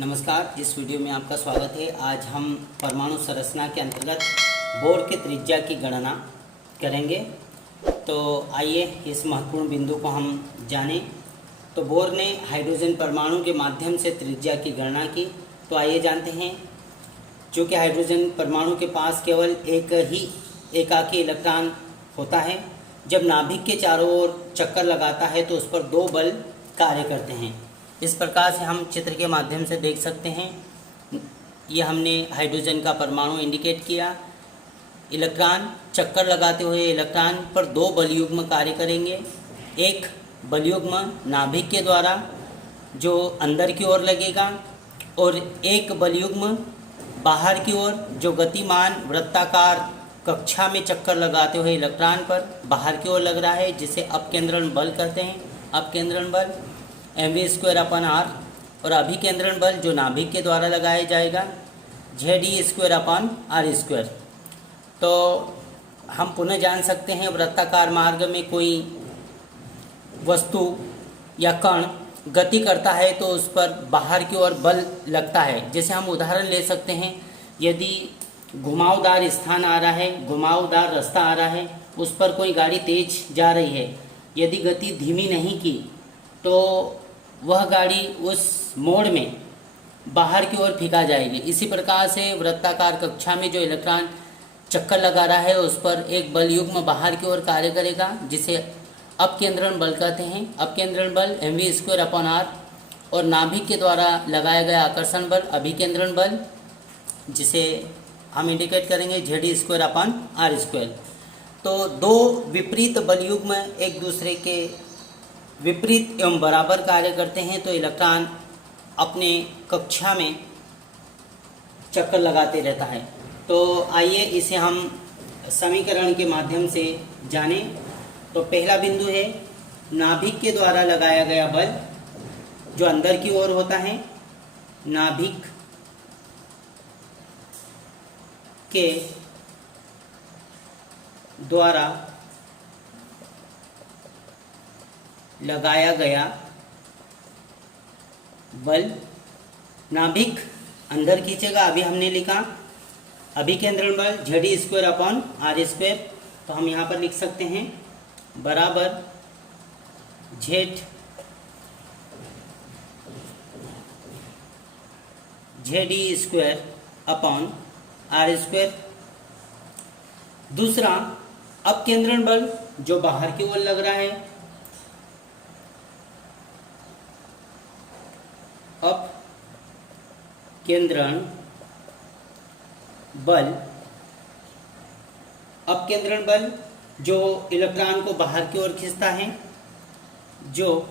नमस्कार। इस वीडियो में आपका स्वागत है। आज हम परमाणु संरचना के अंतर्गत बोर के त्रिज्या की गणना करेंगे। तो आइए इस महत्वपूर्ण बिंदु को हम जानें। तो बोर ने हाइड्रोजन परमाणु के माध्यम से त्रिज्या की गणना की। तो आइए जानते हैं। चूँकि हाइड्रोजन परमाणु के पास केवल एक ही एकाकी इलेक्ट्रॉन होता है, जब नाभिक के चारों ओर चक्कर लगाता है तो उस पर दो बल कार्य करते हैं। इस प्रकार से हम चित्र के माध्यम से देख सकते हैं। ये हमने हाइड्रोजन का परमाणु इंडिकेट किया। इलेक्ट्रॉन चक्कर लगाते हुए इलेक्ट्रॉन पर दो बलयुग्म कार्य करेंगे। एक बलयुग्म नाभिक के द्वारा जो अंदर की ओर लगेगा और एक बलयुग्म बाहर की ओर जो गतिमान वृत्ताकार कक्षा में चक्कर लगाते हुए इलेक्ट्रॉन पर बाहर की ओर लग रहा है, जिसे अपकेंद्रण बल कहते हैं। अपकेंद्रण बल mv²/r और अभिकेंद्रण बल जो नाभिक के द्वारा लगाया जाएगा Ze²/r²। तो हम पुनः जान सकते हैं, वृत्ताकार मार्ग में कोई वस्तु या कण गति करता है तो उस पर बाहर की ओर बल लगता है। जैसे हम उदाहरण ले सकते हैं, यदि घुमावदार स्थान आ रहा है, घुमावदार रास्ता आ रहा है, उस पर कोई गाड़ी तेज जा रही है, यदि गति धीमी नहीं की तो वह गाड़ी उस मोड़ में बाहर की ओर फेंका जाएगी। इसी प्रकार से वृत्ताकार कक्षा में जो इलेक्ट्रॉन चक्कर लगा रहा है उस पर एक बल युग्म बाहर की ओर कार्य करेगा, जिसे अपकेंद्रण बल कहते हैं। अपकेंद्रण बल mv²/r और नाभिक के द्वारा लगाया गया आकर्षण बल अभिकेंद्रण बल, जिसे हम इंडिकेट करेंगे Ze²/r²। तो दो विपरीत बल युग्म एक दूसरे के विपरीत एवं बराबर कार्य करते हैं तो इलेक्ट्रॉन अपने कक्षा में चक्कर लगाते रहता है। तो आइए इसे हम समीकरण के माध्यम से जानें। तो पहला बिंदु है नाभिक के द्वारा लगाया गया बल जो अंदर की ओर होता है। नाभिक के द्वारा लगाया गया बल, नाभिक अंदर खींचेगा। अभी हमने लिखा अभिकेंद्रण बल Ze²/r²। तो हम यहाँ पर लिख सकते हैं बराबर Ze²/r²। दूसरा अपकेंद्रण बल जो बाहर की ओर लग रहा है, अपकेंद्रण बल, अपकेंद्रण बल जो इलेक्ट्रॉन को बाहर की ओर खींचता है, जो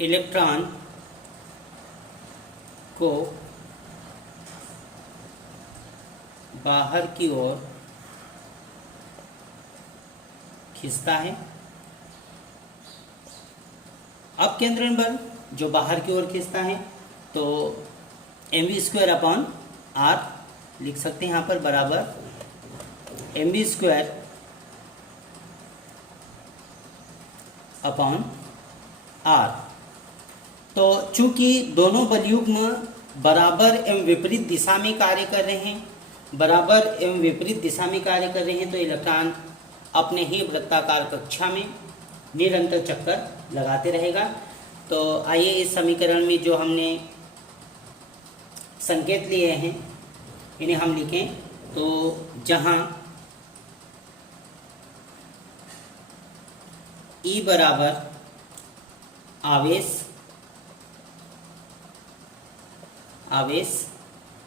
इलेक्ट्रॉन को बाहर की ओर खींचता है। अपकेंद्रण बल जो बाहर की ओर खींचता है तो mv²/r लिख सकते हैं यहाँ पर बराबर mv²/r। तो चूंकि दोनों बलयुग्म बराबर एवं विपरीत दिशा में कार्य कर रहे हैं, बराबर एवं विपरीत दिशा में कार्य कर रहे हैं, तो इलेक्ट्रॉन अपने ही वृत्ताकार कक्षा में निरंतर चक्कर लगाते रहेगा। तो आइए इस समीकरण में जो हमने संकेत लिए हैं इन्हें हम लिखें। तो जहाँ E बराबर आवेश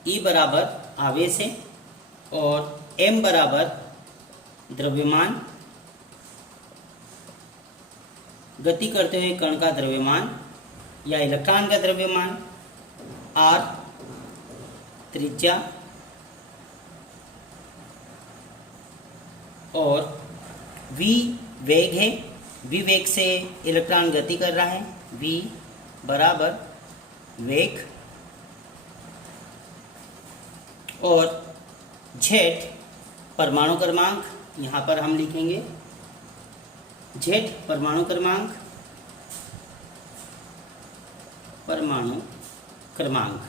E बराबर आवेश है और m बराबर द्रव्यमान, गति करते हुए कण का द्रव्यमान या इलेक्ट्रॉन का द्रव्यमान, r त्रिज्या और v वेग है। v वेग से इलेक्ट्रॉन गति कर रहा है। v बराबर वेग और z परमाणु क्रमांक, यहाँ पर हम लिखेंगे Z परमाणु क्रमांक परमाणु क्रमांक।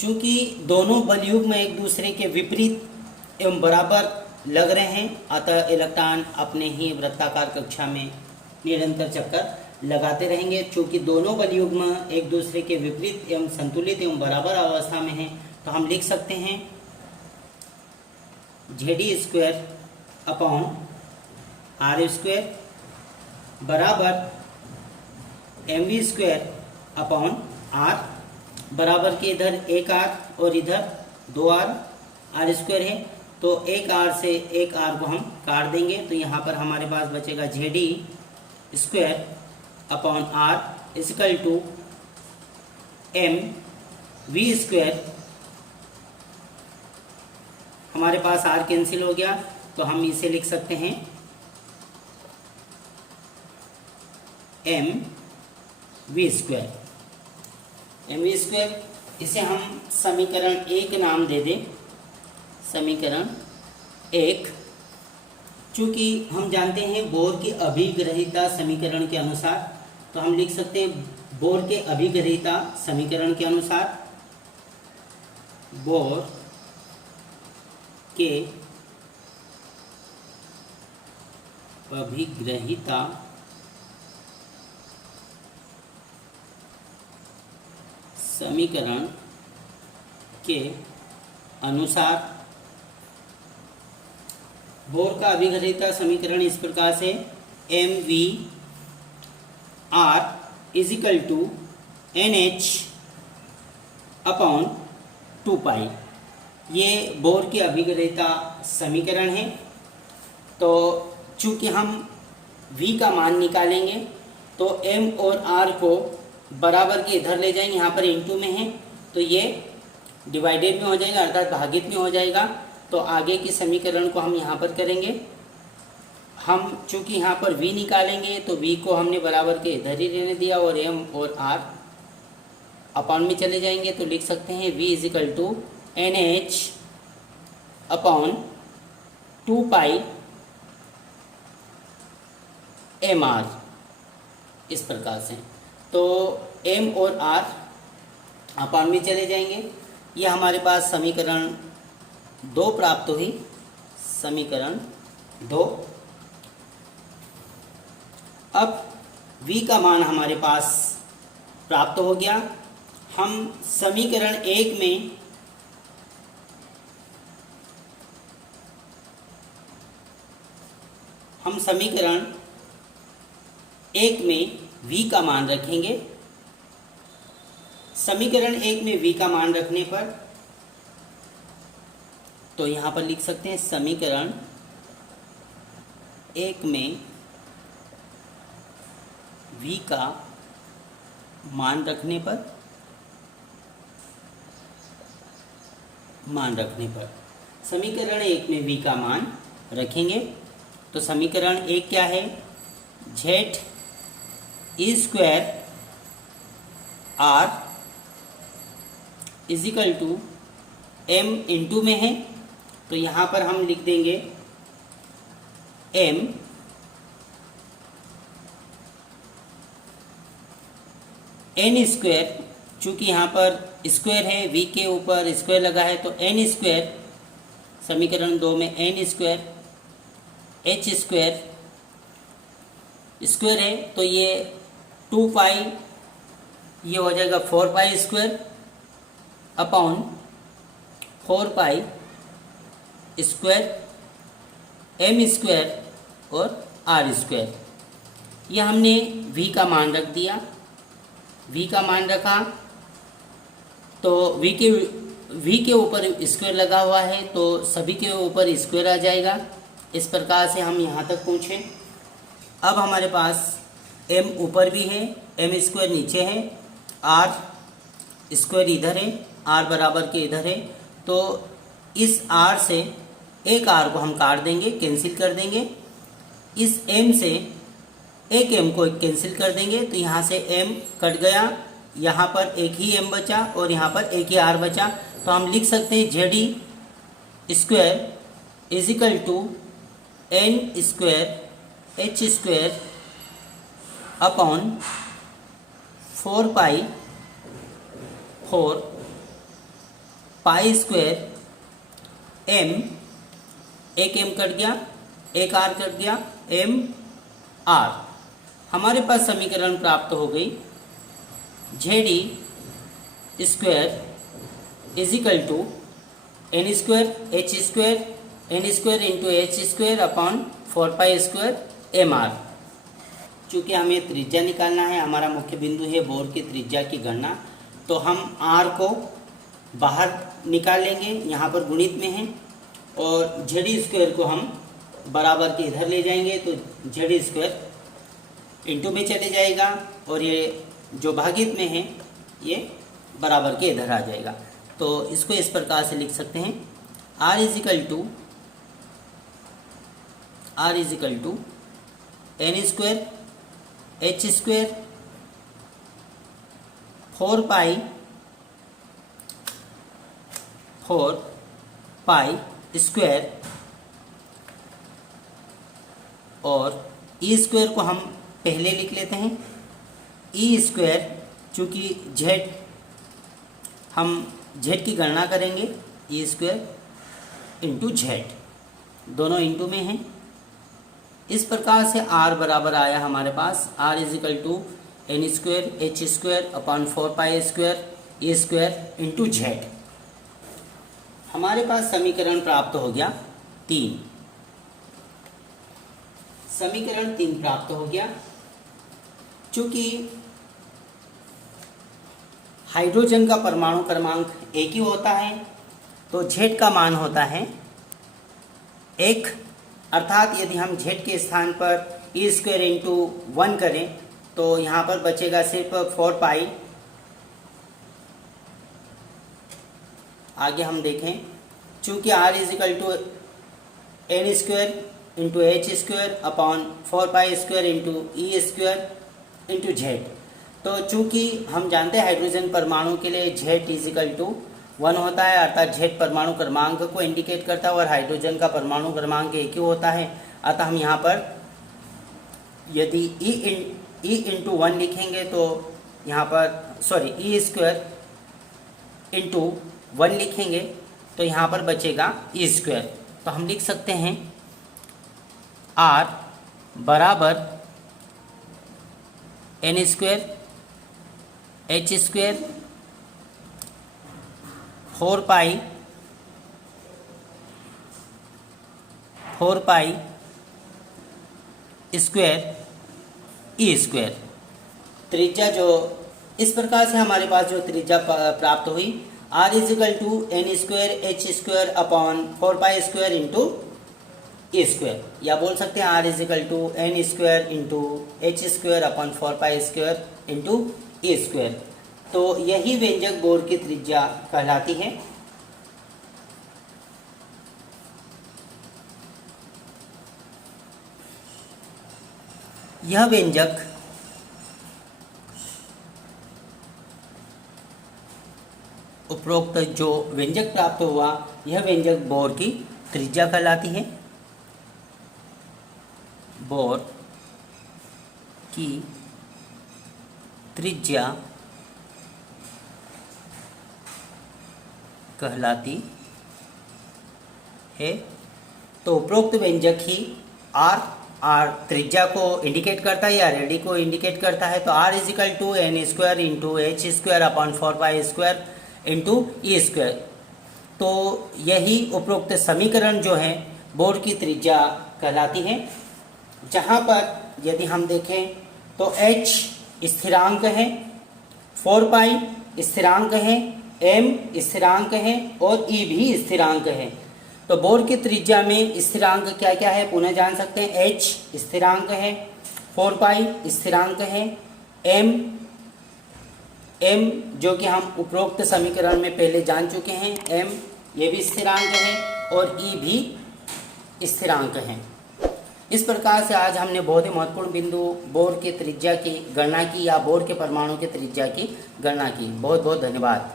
चूंकि दोनों बल युग्म एक दूसरे के विपरीत एवं बराबर लग रहे हैं, अतः इलेक्ट्रॉन अपने ही वृत्ताकार कक्षा में निरंतर चक्कर लगाते रहेंगे। चूंकि दोनों बल युग्म एक दूसरे के विपरीत एवं संतुलित एवं बराबर अवस्था में हैं, तो हम लिख सकते हैं Zd² अपॉन R² बराबर Mv² अपॉन R, बराबर के इधर 1R और इधर 2R, R² है तो 1R से 1R को हम काट देंगे, तो यहाँ पर हमारे पास बचेगा Zd² upon R equal to Mv²। हमारे पास R कैंसिल हो गया, तो हम इसे लिख सकते हैं Mv²। इसे हम समीकरण 1 नाम दे दें, समीकरण 1। चूँकि हम जानते हैं बोर की अभिग्रहिता समीकरण के अनुसार, तो हम लिख सकते हैं बोर के अभिग्रहिता समीकरण के अनुसार, बोर के अभिग्रहिता समीकरण के अनुसार, बोर का अभिग्रहिता समीकरण इस प्रकार से Mv R equal to NH upon 2 pi. ये बोर की अभिग्रहिता समीकरण है। तो चूंकि हम V का मान निकालेंगे तो M और R को बराबर के इधर ले जाएंगे, यहाँ पर इनटू में है तो ये डिवाइडेड में हो जाएगा अर्थात भागित में हो जाएगा। तो आगे की समीकरण को हम यहाँ पर करेंगे। हम चूंकि यहाँ पर V निकालेंगे तो V को हमने बराबर के इधर ही रहने दिया और M और R अपॉन में चले जाएंगे, तो लिख सकते हैं V equal to NH upon 2 pi MR, इस प्रकार से। तो M और R अपॉन में चले जाएंगे। यह हमारे पास समीकरण 2 प्राप्त हुई, समीकरण 2। अब V का मान हमारे पास प्राप्त हो गया। हम समीकरण 1 में V का मान रखेंगे। समीकरण 1 में V का मान रखने पर तो यहाँ पर लिख सकते हैं समीकरण 1 में V का मान रखने पर समीकरण 1 में V का मान रखेंगे तो समीकरण 1 क्या है, Ze² R equal to M into में है तो यहाँ पर हम लिख देंगे M N², चूँकि यहाँ पर स्क्वायर है, V के ऊपर स्क्वायर लगा है तो N², समीकरण 2 में N² H² स्क्वायर है तो ये 2 पाई, ये हो जाएगा 4 pi square upon 4 pi square M² और R²। यह हमने V का मान रख दिया। V का मान रखा तो V के ऊपर स्क्वायर लगा हुआ है तो सभी के ऊपर स्क्वायर आ जाएगा। इस प्रकार से हम यहाँ तक पहुँचे। अब हमारे पास M ऊपर भी है, M² नीचे है, R² इधर है, R बराबर के इधर है, तो इस R से एक R को हम काट देंगे, कैंसिल कर देंगे। इस M से एक M को कैंसिल कर देंगे तो यहाँ से M कट गया, यहाँ पर एक ही M बचा और यहाँ पर एक ही R बचा। तो हम लिख सकते हैं Zd² equal to N² H² upon 4 pi 4 pi square M, एक एम कट गया, एक आर कट गया, एम आर। हमारे पास समीकरण प्राप्त हो गई Z E square is equal to N square H square N square into H square upon 4 pi square M R. चूँकि हमें त्रिज्या निकालना है, हमारा मुख्य बिंदु है बोर की त्रिज्या की गणना, तो हम आर को बाहर निकाल लेंगे, यहाँ पर गुणित में है, और जेड स्क्वायर को हम बराबर के इधर ले जाएंगे, तो जेड स्क्वायर इंटू में चले जाएगा, और ये जो भागित में है ये बराबर के इधर आ जाएगा। तो इसको इस प्रकार से लिख सकते हैं, r is equal to N square H square 4 pi square, और ई स्क्वायर को हम पहले लिख लेते हैं। ई स्क्वायर, चूँकि जेड हम जेड की गणना करेंगे, ई स्क्वायर इंटू जेड, दोनों इंटू में हैं। इस प्रकार से आर बराबर आया हमारे पास, r is equal to N square H square upon 4 pi square e square into z. हमारे पास समीकरण प्राप्त हो गया 3, समीकरण 3 प्राप्त हो गया। चूंकि हाइड्रोजन का परमाणु क्रमांक एक ही होता है, तो Z का मान होता है 1, अर्थात यदि हम Z के स्थान पर ई स्क्वायर इंटू 1 करें तो यहाँ पर बचेगा सिर्फ 4 पाई। आगे हम देखें, चूँकि R is equal to N square into H square upon 4 pi square into E square into Z, तो चूँकि हम जानते हैं हाइड्रोजन परमाणु के लिए Z इज इक्वल टू 1 होता है, अर्थात Z परमाणु क्रमांक को इंडिकेट करता है, और हाइड्रोजन का परमाणु क्रमांक एक ही होता है। अतः हम यहाँ पर यदि ई इंटू 1 लिखेंगे तो यहाँ पर ई स्क्वायर इंटू 1 लिखेंगे तो यहाँ पर बचेगा ई स्क्वायर। तो हम लिख सकते हैं R बराबर n square H square 4 pi square e square. त्रिज्या जो इस प्रकार से हमारे पास जो त्रिज्या प्राप्त हुई, R is equal to N square H square upon 4 pi square into E square, या बोल सकते हैं R is equal to N square into H square upon 4 pi square into E square. तो यही व्यंजक बोर की त्रिज्या कहलाती है। यह व्यंजक उपरोक्त जो व्यंजक प्राप्त हुआ, यह व्यंजक बोर की त्रिज्या कहलाती है। बोर की त्रिज्या कहलाती है। तो उपरोक्त व्यंजक ही आर त्रिज्या को इंडिकेट करता है या रेडी को इंडिकेट करता है। तो R is equal to N square into H square upon 4 pi square into E square. तो यही उपरोक्त समीकरण जो है बोर की त्रिज्या कहलाती है, जहाँ पर यदि हम देखें तो h स्थिरांक है, 4 पाई स्थिरांक है, m स्थिरांक है और e भी स्थिरांक है। तो बोर की त्रिज्या में स्थिरांक क्या क्या है पुनः जान सकते हैं। h स्थिरांक है, 4 पाई स्थिरांक है, m जो कि हम उपरोक्त समीकरण में पहले जान चुके हैं, m ये भी स्थिरांक है और e भी स्थिरांक है। इस प्रकार से आज हमने बहुत ही महत्वपूर्ण बिंदु बोर के त्रिज्या की गणना की या बोर के परमाणु के त्रिज्या की गणना की। बहुत बहुत धन्यवाद।